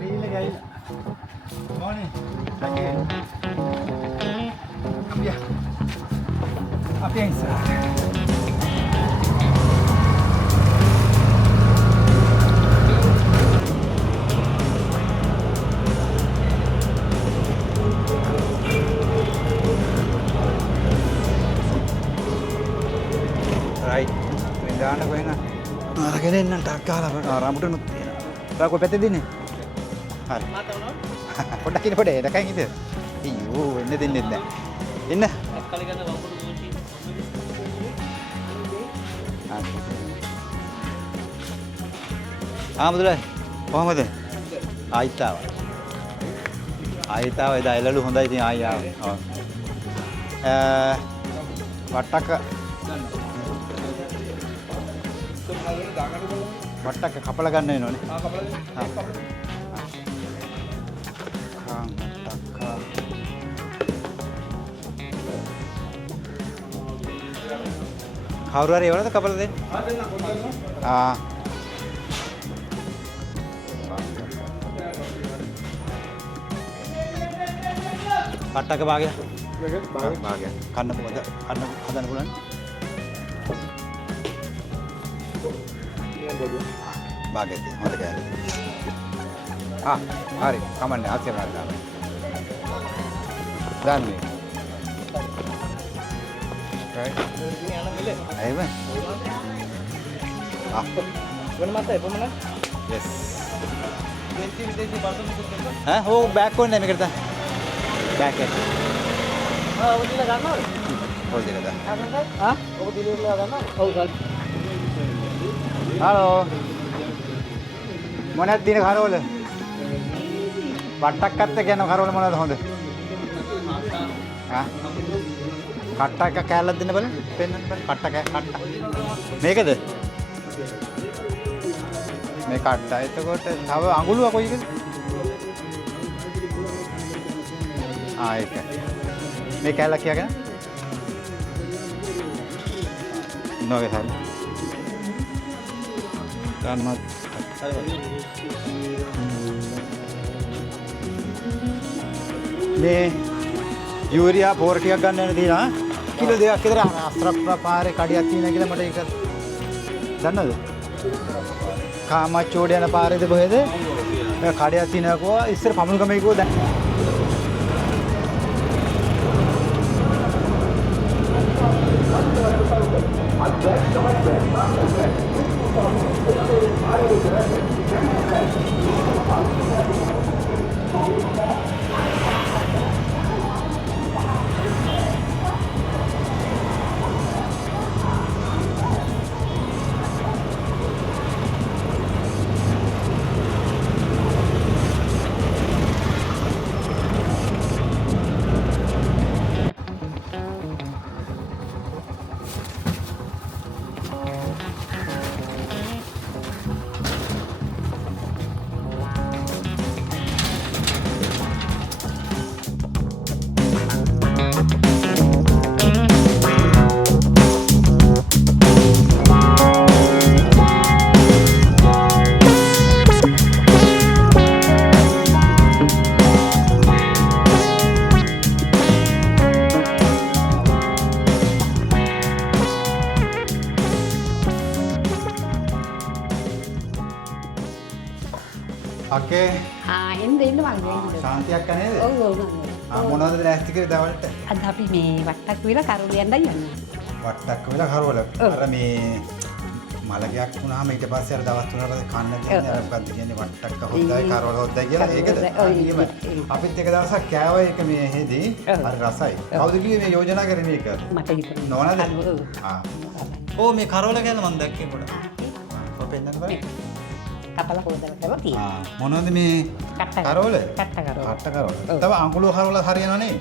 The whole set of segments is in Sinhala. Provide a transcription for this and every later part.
Really guys. Morning. Thank you. Come here. Up here inside. Right. Mendaana koina. අරගෙන එන්න ටක් ගාලා රාමුටනුත් තියෙනවා. ඔයා කොයි පැත්තේද ඉන්නේ? හරි. පොඩ්ඩක් ඉන්න පොඩේ එනකන් ඉඳ. අයියෝ එන්න දෙන්නේ නැහැ. එන්න. අක්කලි ගන්න වම්පුඩු ගෝචි. ආමුදුලා කොහමද? ආයිත් ආවා. ආයිත් ආවා එදා එළලු හොඳයි ඉතින් ආයි ආවා. ඔව්. වට්ටක වට්ටක කපලා ගන්න වෙනවනේ. කපලා දෙන්න. කවුරු හරි එවනද කපලා දෙන්න? දෙන්න. වට්ටක භාගය. භාගය. කන්න මොකද? කන්න හදන්න පුළුවන්. භාගය තියෙන හොඳ කෑල්ල. හරි. කමන්නේ ආසියම දාන්න. දාන්නේ. right. එහෙම. වෙන මත එපමණ. yes. දෙන්ති විදේශී බර්තන මුකුත් දෙන්න. ඔව් බෑක් ඕනේ මේකට තා. බෑක් එක. ඔබ දිලා ගන්නවද? ඔව් දිලා දාන්න. ඔබ දිලා ගන්නවද? ඔව් ගන්න. හලෝ. මොනවද දින කරවල? වට්ටක් අත්ත කියන කරවල මොනවද හොඳ? කට්ට එක කෑල්ලක් දෙන්න බලන්න. පෙන්නන්න බලන්න. කට්ට. මේකද? මේ කට්ට. එතකොට තව අඟුලුව කොයි එකද? ඒක. මේ කෑල්ල කියාගෙන. නෝගේ හරි. ගන්නත්. මේ යූරියා පෝර ටිකක් ගන්න යන දිනා කිලෝ දෙකක් විතර අස්රප්පා පාරේ කඩියක් තියෙනවා කියලා මට ඒක දන්නවද? කාමච්චෝඩ යන පාරේද කොහෙද? කඩියක් තියෙනවා කෝ ඉස්සර පමුණුගමේ කෝ දැන් අකේ එන්න මම ශාන්තියක් නේද? ඔව් ඔව්. මොනවද ලෑස්ති කරේ දවල්ට? අද අපි මේ වට්ටක් විලා කරවල යන්නයි යන්නේ. වට්ටක් විලා කරවල. අර මේ මලගයක් වුණාම ඊට පස්සේ අර දවස් තුනකට පස්සේ කන්න දෙන්නේ අර මොකද්ද කියන්නේ වට්ටක්ක හොද්දයි කරවල හොද්දයි කියලා ඒකද? අපිත් එක දවසක් කෑවා ඒක මේ හේදී හරි රසයි. කවුද කිව්වේ මේ යෝජනා කරේ මේක? මට හිතුණා. නෝනද? මේ කරවල කියලා මම දැක්කේ පොඩ. ඔය පෙන්නන්න බෑ. කපලා හොදලා කරලා තියෙනවා. මොනවද මේ කරවල? කට්ට කරවල. කට්ට කරවල. තව අඟුල කරවල හරියනව නේ?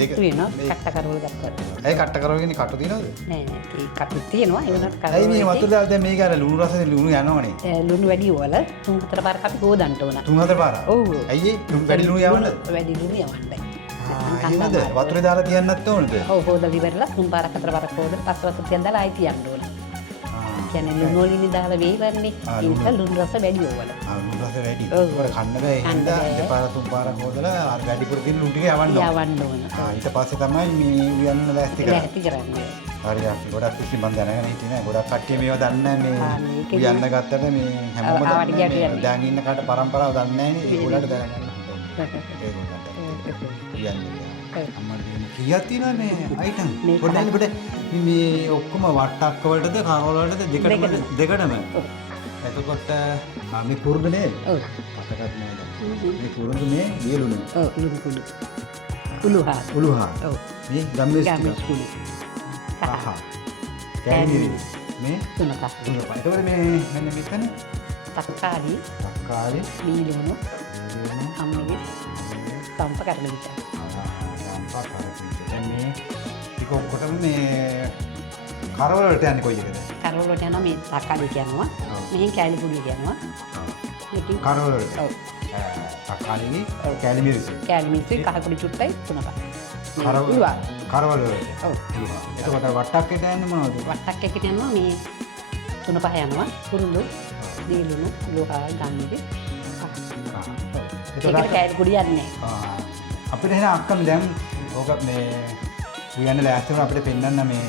දෙක වෙනවා. කට්ට කරවල ගත්තා. ඒ කට්ට කරවල කියන්නේ කටු තියනවද? නෑ නෑ. ඒ කටු තියෙනවා. ඒ වුණාට කරවල. ඇයි මේ වතුර දාලා දැන් මේක අර ලුණු රසනේ ලුණු යනවනේ. ලුණු වැඩි වල 3-4 පාරක් අපි හොදන්න ඕන. 3-4 පාරක්. ඔව්. ඇයි ඒ ලුණු වැඩි ලුණු යවන්නද? වැඩි ලුණු යවන්නයි. එහෙමද? වතුරේ දාලා තියන්නත් ඕනද? ඔව් හොදලා ඉවරලා 3 පාරක් 4 පාරක් හොදලා පස්සේ වතුර තියන් දාලා ආයි තියන්න ඕන. කියන්නේ ලුණු වලින් දාලා වේලන්නේ. ඒ නිසා ලුණු රස වැඩි ඕවල. ලුණු රස වැඩි. ඔව්. ඒක කන්න බෑ. කන්න හින්දා බෑ. දෙපාර තුන් පාරක් හොදලා අර වැඩිපුර තියෙන ලුණු ටික යවන්න ඕන. යවන්න ඕන. ඊට පස්සේ තමයි මේ උයන්න ලෑස්ති කරන්නේ. ලෑස්ති කරන්නේ. හරි අපි ගොඩක් කිසි මන් දැනගෙන හිටියේ නෑ. ගොඩක් කට්ටිය මේව දන්නේ නෑ මේ මේකේ උයන්න ගත්තට මේ හැමෝම ආවට දන්නේ ගැටියක් නෑ. දැන් ඉන්න කාට පරම්පරාව දන්නේ නෑනේ. ඒගොල්ලන්ට දැනගන්න හොඳයි. ඒගොල්ලන්ට. උයන්නේ. අම්මා කීයක් තියෙනවද මේ අයිටම්? මේක පොඩ්ඩක් පොඩ්ඩක් මේ ඔක්කොම වට්ටක්ක වලටද කරවල වලටද දෙකටම එතකොට මේ කුරුඳු නේද? ඔව්. මතකත් නෑ දැන්. මේ කුරුඳු මේ වියලුනේ. ඔව් ලුණු කුඩු. උළුහා. උළුහා. ඔව්. මේ ගම්මෙස් ගම්මෙස් ටික. කුඩු. සහ කැමිරි මේ තුනක. තුනපා. එතකොට මේ මෙන්න මෙතන තක්කාලි, තක්කාලි මීලුණු, වියලුනේ අම්මගේ තම්ප කරලා විතර. දැන් මේ ටික ඔක්කොටම මේ කරවල වලට යන්නේ කොයි එකද? කරවල වලට යනවා මේ තක්කාලි කියනවා. මෙහි කැලි කුඩිය කියනවා. මේකෙන් කරවල වලට. ඔව්. තක්කාලි කැලි මිරිස්. කැලි මිරිස් කහ කුඩි චුට්ටයි තුනක. කරවල වලට. ඔව්. එතකොට වට්ටක්කේට යන්නේ මොනවද? වට්ටක් එකට යනවා මේ තුන පහ යනවා. කුරුළු, දීලුණු, ලෝහා, ගම්මිරි. ඒකට කැලි කුඩිය යන්නේ නැහැ. අපිට එහෙනම් අක්කම දැන් ඕක මේ උයන්න ලෑස්ති වුණා අපිට පෙන්නන්න මේ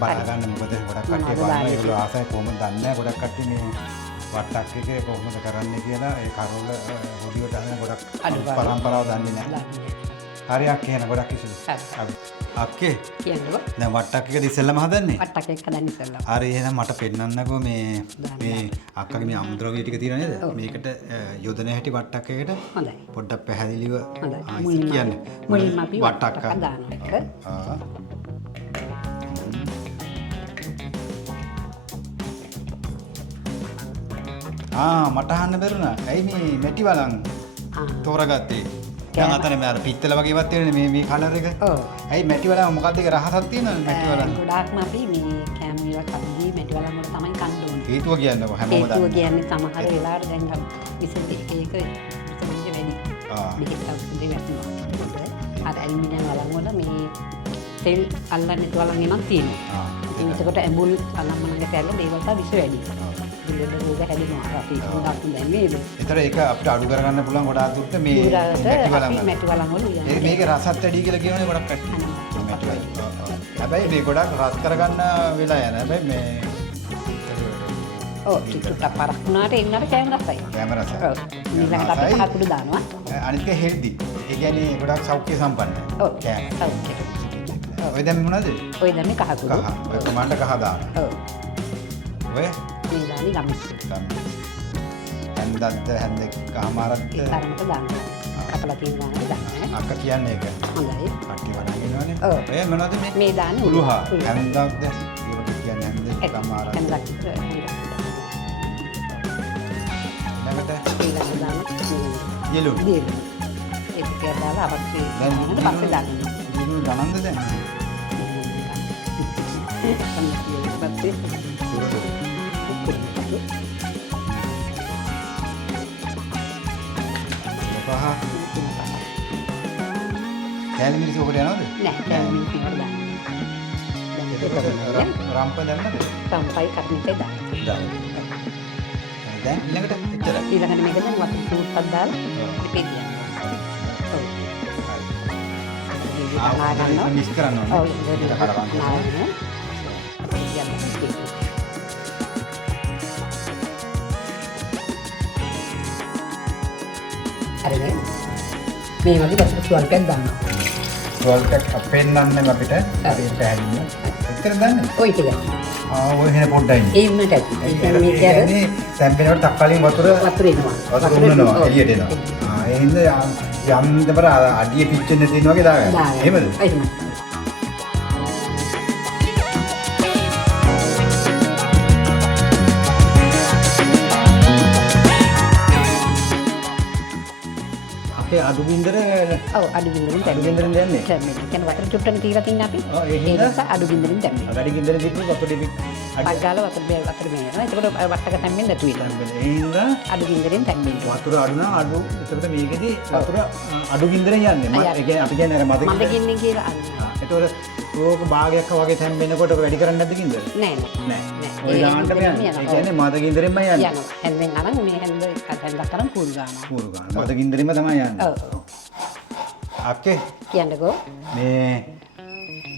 බලා ගන්න මොකද ගොඩක් කට්ටිය බලනවා ඒගොල්ලෝ ආසයි කොහොමද දන්නේ නැහැ ගොඩක් කට්ටිය මේ වට්ටක් එකේ කොහොමද කරන්නේ කියලා ඒ කරවල හොදියට අහන ගොඩක් පරම්පරාව දන්නේ නැහැ. හරි අක්කේ එහෙනම් ගොඩක් ඉස්සෙල්ලා. අක්කේ කියන්නකෝ. දැන් වට්ටක් එකද ඉස්සෙල්ලාම හදන්නේ? වට්ටක් එක හදන්න ඉස්සෙල්ලා. හරි එහෙනම් මට පෙන්නන්නකෝ මේ අක්කගේ මේ අමුද්‍රව්‍ය ටික තියෙන නේද? මේකට යොදන හැටි වට්ටක් එකට හොඳයි. පොඩ්ඩක් පැහැදිලිව හොඳයි. කියන්නේ. මුලින්ම අපි වට්ටක් දාන එක. මට අහන්න බැරුණා. ඇයි මේ මැටි වලන් තෝරගත්තේ? දැන් අතන මේ අර පිත්තල වගේ ඒවත් තියෙනනේ මේ කලර් එක. ඔව්. ඇයි මැටි වලන් මොකක්ද ඒක රහසක් තියෙනවද මැටි වලන්? ගොඩාක්ම අපි මේ කැම් වල කද්දී මැටි වලන් වල තමයි කන්න ඕනේ. හේතුව කියන්නකො හැමෝම හේතුව දන්නේ. කියන්නේ සමහර වෙලාවට දැන් විසඳ එක විසඳෙන්නේ වැඩි. මේක තමයි වැටෙනවා. අර ඇලුමිනියම් වලන් වල මේ තෙල් අල්ලන්නේ වලන් එනක් තියෙනවා. ඉතින් ඒකට ඇඹුල් අලම්මනගේ තැල්ල මේකට විස වැඩි. රෝග හැදෙනවා. අපි ගොඩාක් දැන් නේද? ඒතර ඒක අපිට අඩු කරගන්න පුළුවන් ගොඩාක් දුරට මේ මැටි වලන් වල. මැටි වලන් වල ඒ මේකේ රසත් වැඩි කියලා කියනනේ ගොඩක් කට්ටිය. මැටි වලන්. හැබැයි මේ ගොඩක් රස කරගන්න වෙලා යන. හැබැයි මේ ඔව් ටිකක් පරක් වුණාට එන්නට කැම රසයි. කැම රසයි. ඔව්. ඊළඟට අපි කහ කුඩු දානවා. අනිත් එක හෙල්දි. ඒ කියන්නේ ගොඩක් සෞඛ්‍ය සම්පන්නයි. ඔව්. කෑම. සෞඛ්‍ය. ඔය දැන් මොනවද? ඔය දැන් මේ කහ කුඩු. කහ. ඔය ප්‍රමාණයට කහ දාන. ඔව්. ඔය මේ දානි ගම්මිස්. හැන්දක්ද හැන්දකමාරක්ද ඒ තරමට දානවා. කපලා තියෙන ගානට දානවා. අක්ක කියන්නේ ඒක. හොඳයි. කට්ටිය වඩන් ඉන්නවනේ. ඔව්. ඔය මොනවද මේ? මේ දාන්නේ උළුහා. හැන්දක්ද? ඒක කියන්නේ හැන්දකමාරක්. ඊළඟට ඊළඟ දානවා. යෙළුණු. දියලු. ඒක කියලා අපත් දැන් පස්සේ දානවා. දිනු ගණන්ද දැන්? පස්සේ පහ. කැලි මිරිස් ඔකට යනවද? නෑ කැලි මිරිස් වල දාන්න. රම්ප දැම්මද? සම්පයි කර්මිතේ දාන්න. දැන් ඊළඟට එච්චරයි. ඊළඟට මේක දැන් වතුර සූප්පක් දාලා පිපේ තියනවා. ඔව්. ආ මික්ස් කරන්න ඕනේ. ඔව් ඒක හරවන්න. හරිනේ. මේ වගේ වතුර ස්වල්පයක් දානවා. ස්වල්පයක් අපෙන්නන්නේ අපිට හරි පැහැදිලි. එච්චර දන්නේ? ඔය ටික. ඔය හෙන පොඩ්ඩයි. ඒ වුණාට ඇති. මේක අර තැම්පෙනකොට තක්කාලින් වතුර එනවා. වතුර උන්නනවා එළියට එනවා. ඒ හින්දා යම් දෙබර අඩිය පිච්චෙන්න තියෙන වගේ දාගන්න. එහෙමද? එහෙමයි. අපේ අඩු බින්දර ඔව් අඩු බින්දරින් අඩු බින්දරින් දැම්මේ. කියන්නේ වතුර චුට්ටක් තියලා තින්න අපි. ඒ හින්දා නිසා අඩු බින්දරින් දැම්මේ. වැඩි බින්දර තිබ්බ වතුර ටික පක් ගාලා වතුර මෙනවා. එතකොට වට්ටක තැම්බෙන්නේ නැතු වෙනවා. ඒ හින්දා අඩු බින්දරින් තැම්බෙන්නේ. වතුර අඩු නම් අඩු. එතකොට මේකෙදි වතුර අඩු බින්දරෙන් යන්නේ. ඒ කියන්නේ අපි කියන්නේ අර මද ගින්නේ කියලා අන්න. එතකොට ඕක භාගයක් වගේ තැම්බෙනකොට වැඩි කරන්නේ නැද්ද කින්දර? නෑ නෑ. ඔය දාන්නම යන්නේ. ඒ කියන්නේ මද ගින්දරෙන්ම යන්නේ. යනවා. හැන්දෙන් අරන් මේ හැන්ද කරන් කුල් ගන්නවා. කුරු ගන්න. මද ගින්දරෙන්ම තමයි යන්නේ. ඔව්. අක්කේ කියන්නකෝ. මේ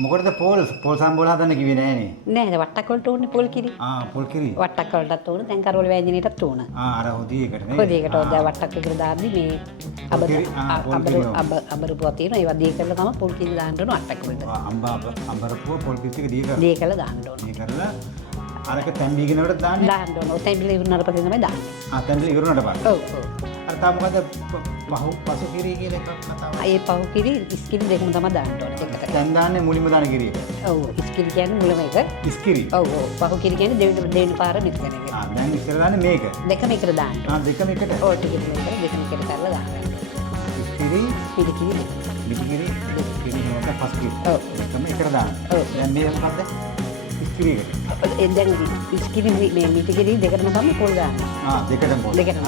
මොකටද පෝල් සම්බෝල හදන්න කිව්වේ නෑනේ. නෑ වට්ටක් වලට ඕනේ පොල් කිරි. පොල් කිරි. වට්ටක් වලටත් ඕනේ දැන් කරවල වෑංජනයටත් ඕන. අර හොදි එකට නේ. හොදි එකට ඔය වට්ටක් විතර දාද්දි මේ අබරපුව තියෙනවා ඒවා දී කරලා තමයි පොල් කිරි දාන්න ඕන වට්ටක් වලට. අඹරපුව පොල් කිරි ටික දී කරලා. දී කරලා දාන්න ඕන. දී කරලා අරක තැම්බීගෙනකට දාන්නේ. දාන්න ඕන. ඔය තැම්බිලා ඉවරනට පස්සේ තමයි දාන්නේ. තැම්බිලා ඉවරනට පස්සේ. ඔව් ඔව්. අර තා මොකද පසු කිරි කියන එකක් කතාවක්. ඒ පහු කිරි ඉස්කිරි දෙකම තමයි දාන්න ඕන එකට. දැන් දාන්නේ මුලින්ම දාන කිරි එක. ඔව් ඉස්කිරි කියන්නේ මුලම එක. ඉස්කිරි. ඔව් ඔව්. පහු කිරි කියන්නේ දෙවෙනි පාර මික්ස් කරන එක. දැන් ඉස්සර දාන්නේ මේක. දෙකම එකට දාන්න. දෙකම එකට. ඔව් ටික ටික එකට දෙකම එකට කරලා දාන්න. ඉස්කිරි පිළි කිරි දෙක. මිටිකිරි කිරි මොකක්ද පසු කිරි. ඔව්. දෙකම එකට දාන්න. ඔව්. දැන් මේ මොකද්ද? ඉස්කිරි එක. දැන් ඉස්කිරි මේ මිටිකිරි දෙකටම තමයි පොල් දාන්නේ. දෙකටම පොල්. දෙකටම.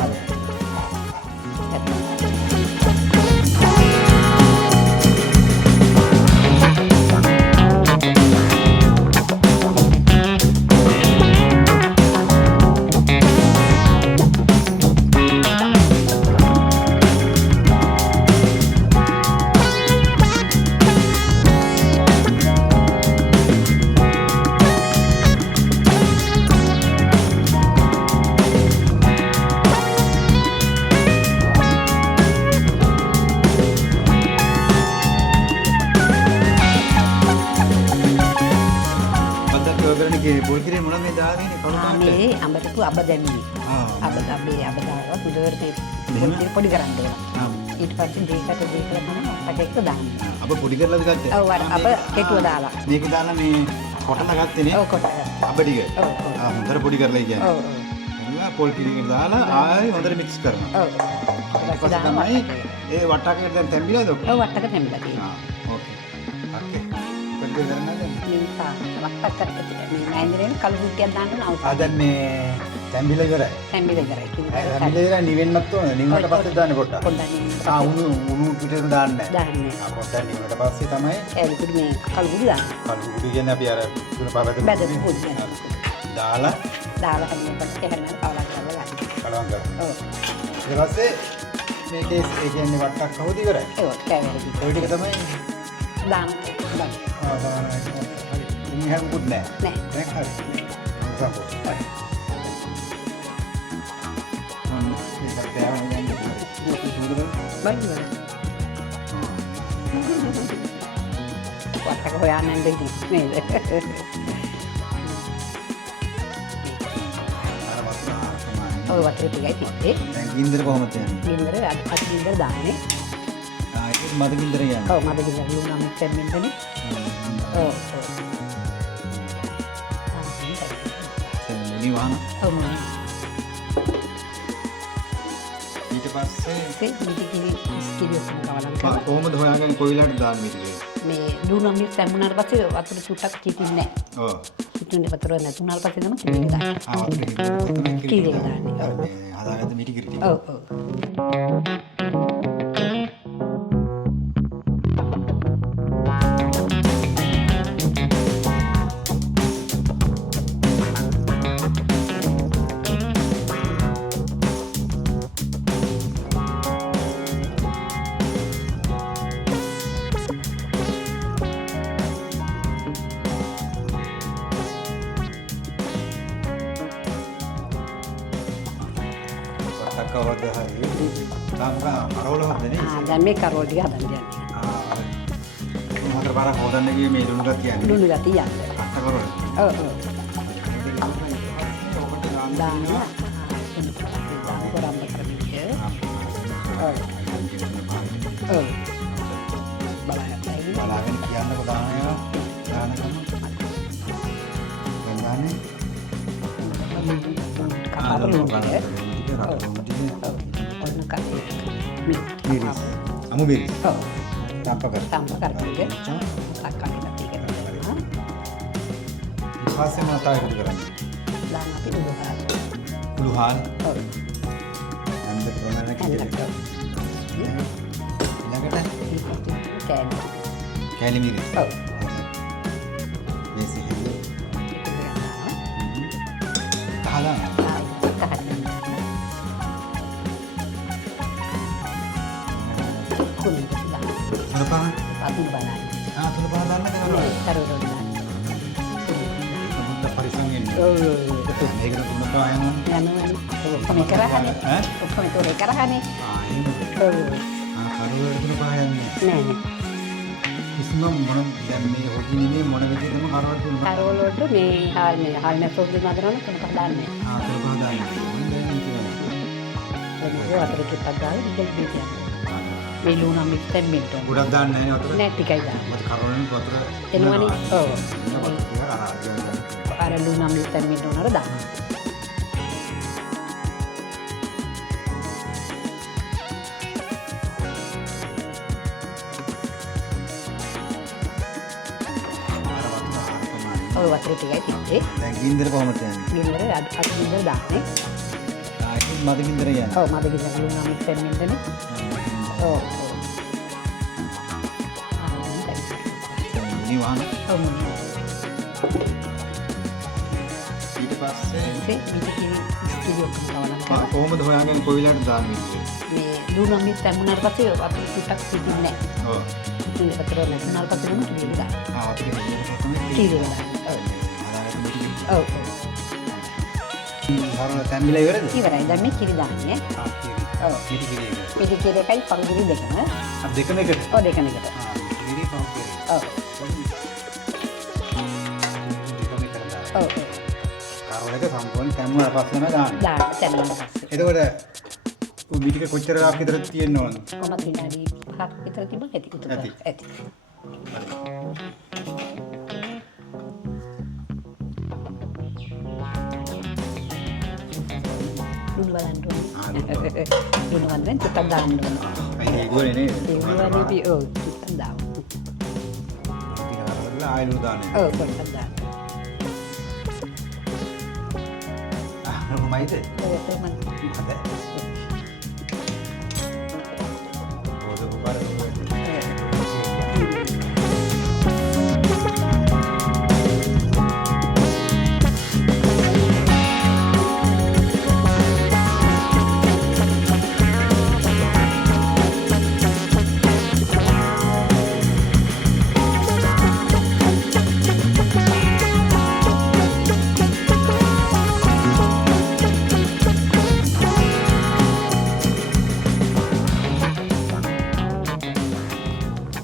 පොල් කිරි මොනවද මේ දාන්නේ කවුරුහරි? මේ අඹටපු අබ දැම්මේ. අබ දාලා පුදුවර මේ පොල් කිරි පොඩි කරන්න ඕන. ඊට පස්සේ දෙකට දෙකලා තමයි අටකට දාන්නේ. අබ පොඩි කරලාද ගත්තේ? ඔව් අබ කෙටුව දාලා. මේක දාලා මේ කොටලා ගත්තේ නේ? ඔව් කොටලා. අබ ටික. ඔව් ඔව්. හොඳට පොඩි කරලා කියන්නේ. ඔව් ඔව්. එනවා පොල් කිරි එක දාලා ආයෙ හොඳට මික්ස් කරනවා. ඔව්. ඊට පස්සේ තමයි ඒ වට්ටකයට දැන් තැම්බිලාද ඔක්කොම? ඔව් වට්ටක තැම්බිලා තියෙනවා. ඕකේ. අක්කේ. කොහෙද කරන්නේ? මේ වට්ටක් කරකට මේ මෑන්දරේන කළු කුට්ටියක් දාන්න ඕන අවශ්‍යයි. දැන් මේ තැම්බිලා ඉවරයි. තැම්බිලා ඉවරයි කිව්වා. තැම්බිලා ඉවරයි නිවෙන්නත් ඕන. නිවුනට පස්සේ දාන්නේ පොට්ටක්. පොඩ්ඩක් උණු පිටේට දාන්නේ නැහැ. දාන්නේ. පොට්ටක් නිවුනට පස්සේ තමයි ඒකට මේ කළු කුටි දාන්න. කළු කුටි කියන්නේ අපි අර තුන පාරකට බැදපු කුටි. දාලා හැමෝම පස්සේ හැමෝම කවලා කරලා ගන්න. කලවම් කරනවා. ඔව්. ඊට පස්සේ මේකේ ඒ කියන්නේ වට්ටක් හොද ඉවරයි. ඒක කෑවෙලි. ඔය ටික තමයි දාන්න. දාන. ඉන්නහකුත් නෑ. නෑ. දැන් හරි. සම්පූර්ණ. හරි. මේක තෑවම යන්නේ. බලන්න. වට්ටක හොයන්න නේද? ඔය වතුර ටිකයි තිබ්බේ. දැන් ගින්දර කොහොමද යන්නේ? ගින්දර අත් ගින්දර දාන්නේ. ඒක මද ගින්දර යන්නේ. ඔව් මද ගින්දර ලුණු නම් තෙම්මෙන්නේ. ඔව් ඔව්. නිවාන. ඔව් මම. ඊට පස්සේ ඒ මිටිකිලි ඉස්කිලි කවලම් කරලා කොහොමද හොයාගන්නේ කොයිලට දාන්නේ මිටිකිලි? මේ ලුණු නම් තෙම්මුනාට පස්සේ වතුර චුට්ටක් කිටින්නේ නැහැ. ඔව්. කිටින්නේ වතුර නැතුණාට පස්සේ තමයි කිලි දාන්නේ. වතුර කිලි දාන්නේ. ඔව්. හදාගත්ත මිටිකිලි ටික. ඔව් ඔව්. කවද හරි තාමක අරවල හදන්නේ දැන් මේ කරවල ටික හදන්න යන්නේ. මොකටද බාරක් හොදන්න ගියේ මේ ලුණු ගතිය යන්නේ. ලුණු ගතිය යන්නේ. අට කරවල. ඔව් ඔව්. දාන්න. කරම්බ කරමිච්ච. ඔව්. ඔව්. බලාගෙන කියන්නකො දානවා. දානකම. ගන්නානේ. කපාපලු ටික. ඔන්න කටේ. මිරිස්. අමු මිරිස්. ඔව්. තම්ප කර. තම්ප කරපිට. තක්කාලි කටේ කරනවා. ඊපස්සේ මම තාම එකතු කරන්නේ. දාන්න අපි උඩහාල්. කුළුහාල්. ඔව්. අන්ද ප්‍රමාණයක් කිව්වේ. ඊළඟට කෑලි. කැලි මිරිස්. ඔව්. කුණු දාන්න. තුනපහ. අතුරු බලන්න. තුනපහ දාන්න නෑ කරවල. කරවල දාන්න. මුද්ද පරිසම් වෙන්නේ. ඔව්. මේකට තුනපහ යනවා. යනවනේ. ඔක්කොම කරහනේ. ඈ? ඔක්කොම තෝරේ කරහනේ. එහෙමද? ඔව්. කරවල තුනපහ යන්නේ. නෑ නෑ. කිසිම මොන දැන් මේ හොදි නෙමෙයි මොන විදිහටම කරවල තුනපහ. කරවල වලට මේ හාල් නැසොත් නතරන තුනපහ දාන්නේ. තුනපහ දාන්නේ. ඒක අතර කිප්පක් දාලා ඉතින් දෙන්න. මේ ලුණ මික්ස් මෙන්ට. ගොඩක් දාන්නේ නැහැ නේ වතුර. නෑ ටිකයි දාන්න. මොකද කරවලෙන් වතුර එනවනේ. ඔව්. ආ අර ලුණ මික්ස් මෙන්ට උනර දාන්න. ඔය වතුර ටිකයි තිබ්බේ. දැන් ගින්දර කොහොමද යන්නේ? ගින්දර අත් ගින්දර දාන්නේ. ආයෙත් මද ගින්දර යන්නේ. ඔව් මද ගින්දර ලුණ මික්ස් මෙන්ටනේ. ඔව්. නිවාන. ඔව්. ඊට පස්සේ ඒක මිදිකිරි ස්ටුඩියෝ එකකට කවලම් කොහොමද හොයාගෙන කොයි වෙලාවට දාන්නේ? මේ ලුණ මික්ස් මුණාට පස්සේ අපි ටිකක් සිටින්නේ නැහැ. ඔව්. ඉතින් වතුර නැතුණාට පස්සේ නම් කිරි දාන්න. ඔතන කිරි දාන්න. ඔව්. ඔව්. හරන තැම්බිලා ඉවරද? ඉවරයි. දැන් මේ කිරි දාන්නේ. ඔව්. මිටිකිරි එක. මිදිකිරි එකයි පංගුරු දෙකම. දෙකම එකට. ඔව් දෙකම එකට. මිටිකිරි පංගුරු. ඔව්. ඔව්. කරවල එක සම්පූර්ණ තැම්බුණාට පස්සේම දාන්නේ. දාන්න තැම්බුණාට පස්සේ. එතකොට මිටික කොච්චර කාක් විතර තියෙන්න ඕනද? කොහොමද විනාඩි 5ක් විතර තිබ්බ ඇති උතුර. ඇති. ඇති. ලුණු බලන්න ඕනේ. ලුණු වන්දෙන් ටිකක් දාන්න ඕනේ. ඒ ගෝනේ නේද? ඒ වුණානේ ඔව් ටිකක් දාන්න. ටික කරලා ආයෙ ලුණු දාන්නේ. ඔව් ටිකක් දාන්න. මයිද? ඔව් තමයි. හද. ඕක පාරේ.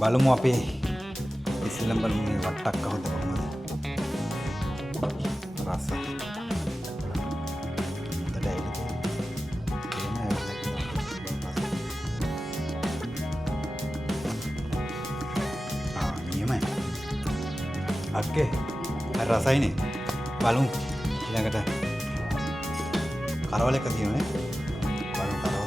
බලමු අපේ ඉස්සෙල්ලම බලමු මේ වට්ටක්ක හොද කොහමද රස හොඳට ඇවිත් නියමයි අක්කේ රසයිනේ බලමු ඊළඟට කරවල එක තියෙනනේ බලමු කරවල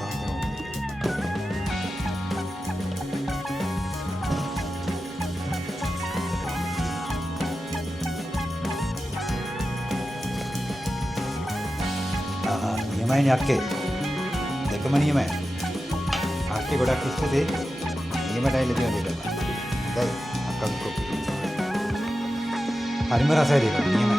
නියමයිනේ අක්කේ දෙකම නියමයි අක්කේ ගොඩක් ඉස්සෙදී නියමට ඇවිල්ලා තියෙන දෙයක් හොඳයි අක්කා හරිම රසයි දෙක නියමයි